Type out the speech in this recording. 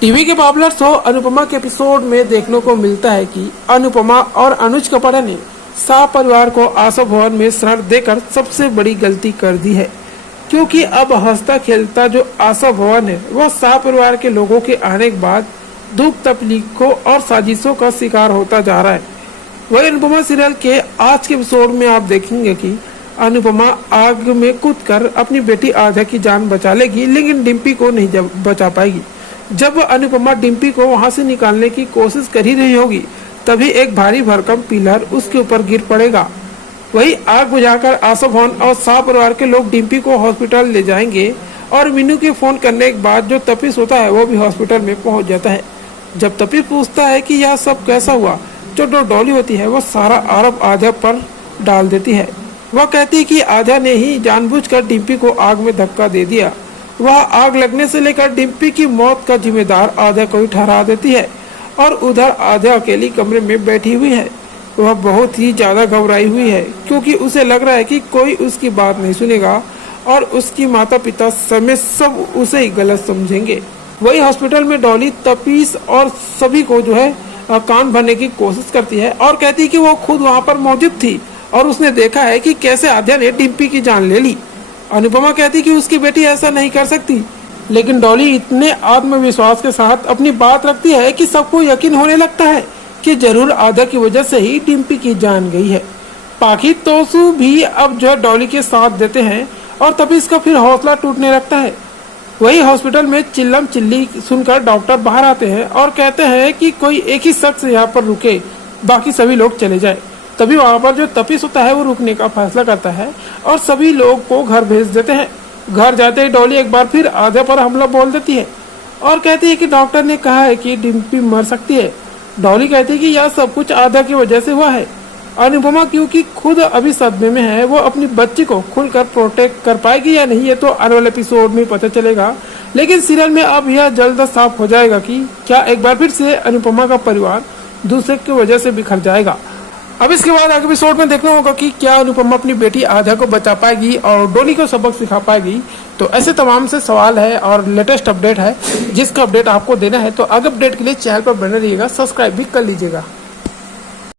TV के popular show Anupama के episode में देखने को मिलता है कि अनुपमा और अनुज कपड़ा ने शाह परिवार को आशा भवन में शरण देकर सबसे बड़ी गलती कर दी है, क्योंकि अब हंसता खेलता जो आशा भवन है वह शाह परिवार के लोगों के आने के बाद दुख तकलीफों और साजिशों का शिकार होता जा रहा है। वही अनुपमा सीरियल के आज के एपिसोड में आप देखेंगे कि अनुपमा आग में कूदकर अपनी बेटी आधा की जान बचा लेगी, लेकिन डिम्पी को नहीं बचा पाएगी। जब अनुपमा डिम्पी को वहां से निकालने की कोशिश कर ही रही होगी, तभी एक भारी भरकम पिलर उसके ऊपर गिर पड़ेगा। वही आग बुझाकर आशा भवन और शाह परिवार के लोग डिम्पी को हॉस्पिटल ले जाएंगे और मीनू के फोन करने के बाद जो तपीस होता है वो भी हॉस्पिटल में पहुंच जाता है। जब तपीस पूछता है कि यह सब कैसा हुआ, जो डॉली होती है वो सारा आरोप आधा पर डाल देती है। वह कहती है कि आधा ने ही जानबूझकर डिम्पी को आग में धक्का दे दिया। वह आग लगने से लेकर डिम्पी की मौत का जिम्मेदार आधा को ही ठहरा देती है और उधर आधा अकेली कमरे में बैठी हुई है। वह बहुत ही ज्यादा घबराई हुई है, क्योंकि उसे लग रहा है कि कोई उसकी बात नहीं सुनेगा और उसकी माता पिता समेत सब उसे ही गलत समझेंगे। वही हॉस्पिटल में डॉली तपीस और सभी को जो है कान भरने की कोशिश करती है और कहती है कि वो खुद वहाँ पर मौजूद थी और उसने देखा है कि कैसे आध्या ने डिम्पी की जान ले ली। अनुपमा कहती कि उसकी बेटी ऐसा नहीं कर सकती, लेकिन डॉली इतने आत्मविश्वास के साथ अपनी बात रखती है कि सबको यकीन होने लगता है कि जरूर आधा की वजह से ही डिम्पी की जान गई है। पाखी तोसू भी अब जो है डॉली के साथ देते हैं और तभी इसका फिर हौसला टूटने लगता है। वही हॉस्पिटल में चिल्लम चिल्ली सुनकर डॉक्टर बाहर आते हैं और कहते हैं कि कोई एक ही शख्स यहाँ पर रुके, बाकी सभी लोग चले जाए। तभी वहाँ पर जो तपीस होता है वो रुकने का फैसला करता है और सभी लोग को घर भेज देते हैं। घर जाते ही डॉली एक बार फिर आधा पर हमला बोल देती है और कहती है कि डॉक्टर ने कहा है कि डिम्पी मर सकती है। डॉली कहती है कि यह सब कुछ आधा की वजह से हुआ है। अनुपमा क्योंकि खुद अभी सदमे में है, वो अपनी बच्ची को खुलकर प्रोटेक्ट कर पाएगी या नहीं, ये तो आने वाले एपिसोड में पता चलेगा। लेकिन सीरियल में अब यह जल्द साफ हो जाएगा कि क्या एक बार फिर से अनुपमा का परिवार दूसरे की वजह से बिखर जाएगा। अब इसके बाद अगले एपिसोड में देखना होगा कि क्या अनुपमा अपनी बेटी आधा को बचा पाएगी और डॉली को सबक सिखा पाएगी। तो ऐसे तमाम से सवाल है और लेटेस्ट अपडेट है जिसका अपडेट आपको देना है, तो अगले अपडेट के लिए चैनल पर बने रहिएगा, सब्सक्राइब भी कर लीजिएगा।